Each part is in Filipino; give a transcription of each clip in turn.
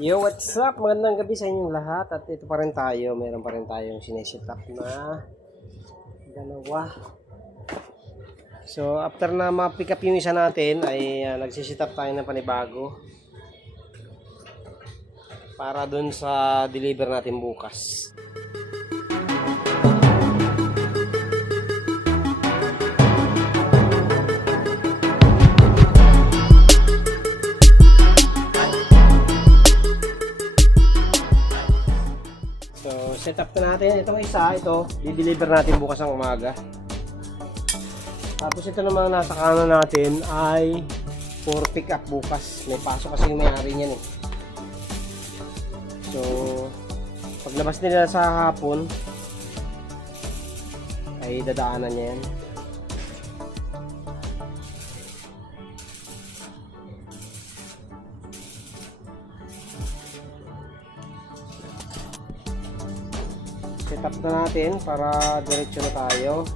Yo, what's up? Magandang gabi sa inyong lahat. At ito pa rin tayo. Meron pa rin tayong sineset up na dalawa. So, after na ma-pick up yung isa natin, ay nagsiset up tayo ng panibago para dun sa deliver natin bukas. Set up na natin itong isa, ito i-deliver natin bukas ng umaga. Tapos ito naman nasa kanan natin ay for pick up bukas. May pasok kasi yung may-ari niyan eh. So paglabas nila sa hapon ay dadaanan niya yan. Set up na natin para diretso na tayo.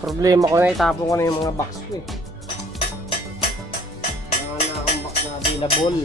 Problema ko na, itapon ko na yung mga box ko eh. Wala na akong box na available.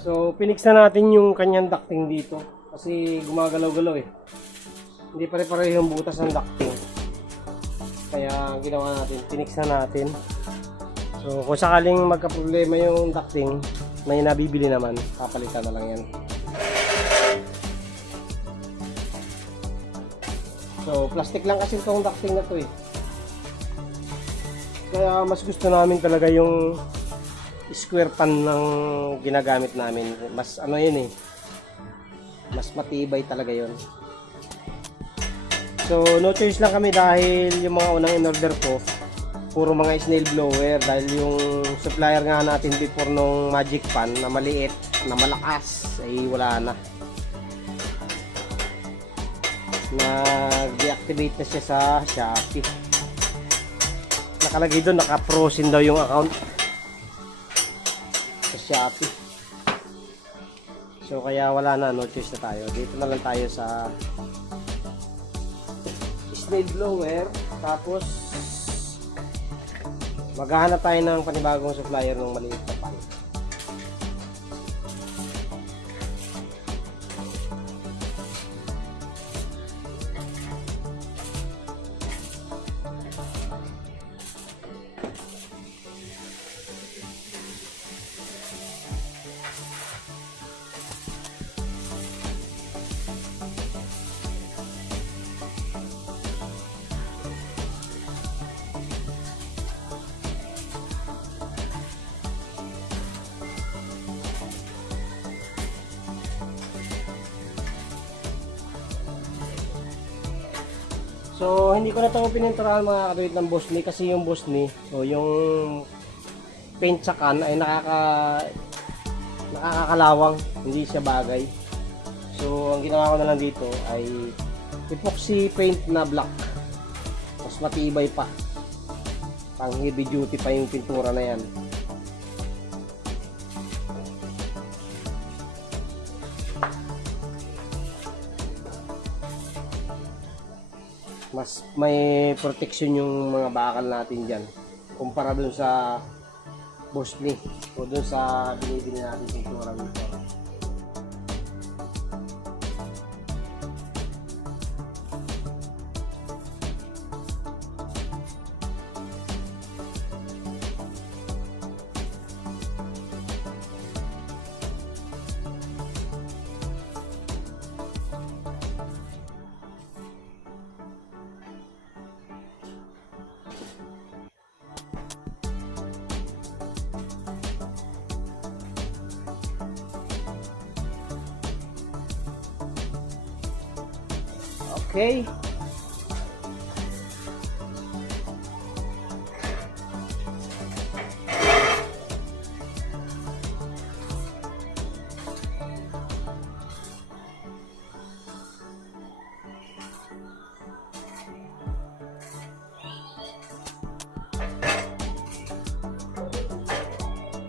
So, pinix na natin yung kanyang ducting dito kasi gumagalaw-galaw eh. Hindi pare-pareho yung butas ng ducting. Kaya ginawa natin, pinix na natin. So, kung sakaling magka-problema yung ducting, may nabibili naman, papalitan na lang yan. So, plastic lang kasi itong ducting na to eh. Kaya mas gusto namin talaga yung square pan ng ginagamit namin. Mas ano yun eh, mas matibay talaga yun. So no choice lang kami dahil yung mga unang in-order ko puro mga snail blower, dahil yung supplier nga natin before nung magic pan na maliit na malakas ay wala na, nag-deactivate na siya sa Shopee. Nakalagay doon naka-frozen daw yung account Shopee. So kaya wala na, no choice na tayo. Dito na lang tayo sa snail blower. Tapos maghahanap tayo ng panibagong supplier ng maliit na pan. So, hindi ko na ito pininturahan mga katulad ng Bossni kasi yung Bossni o yung paint sa can ay nakakalawang, hindi siya bagay. So, ang ginawa ko na lang dito ay epoxy paint na black. Mas matibay pa. Pang heavy duty pa yung pintura na yan. Mas may protection yung mga bakal natin dyan kumpara dun sa Bossni o dun sa binibili natin pintura nito. Okay.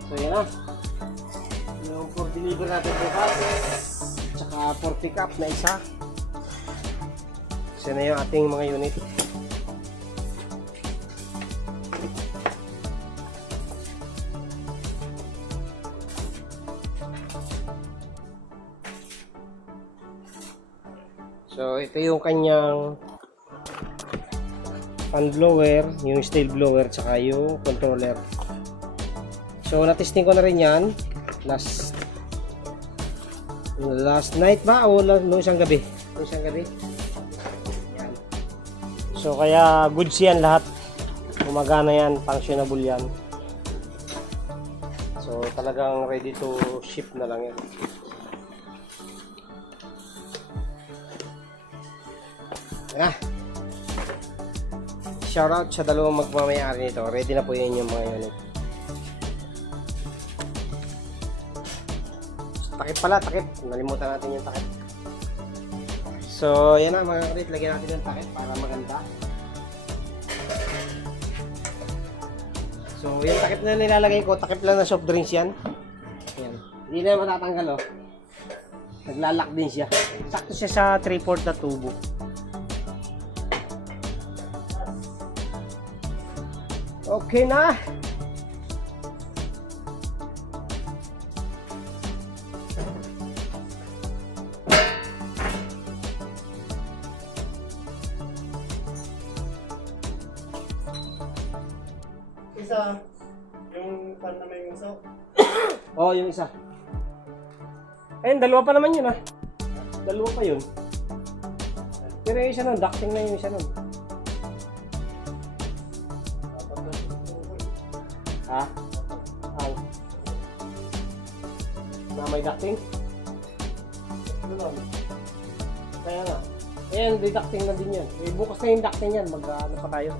So yan na. Yung for deliver natin bukas. Tsaka for pick up na isa. Kasi na yung ating mga unit. So ito yung kanyang fan blower, yung steel blower, tsaka yung controller. So natesting ko na rin yan last night ba o no isang gabi? So kaya goods yan lahat. Gumagana yan, functionable yan. So talagang ready to ship na lang yan. Ah. Shout out sa dalawang magmamayari nito. Ready na po yun yung mga unit. Takip pala, takip. Nalimutan natin yung takip. So, yan na mga kapatid, lagyan natin ng takip para maganda. So, yung takip na nilalagay ko, takip lang na soft drinks yan. Yan. Hindi na matatanggal, oh. Naglalak din siya. Sakto siya sa 3/4 na tubo. Okay na. Isa, yung pan na may muso. Oh, yung isa. Ayun, dalawa pa naman yun, ah. Dalawa pa yun. Pero yung isa nun, ducting na yung isa nun. Ha? Ang? Na may ducting? Kaya nga. Ayan, may ducting na din yan. Eh, bukas na yung ducting yan. Mag-ano pa tayo.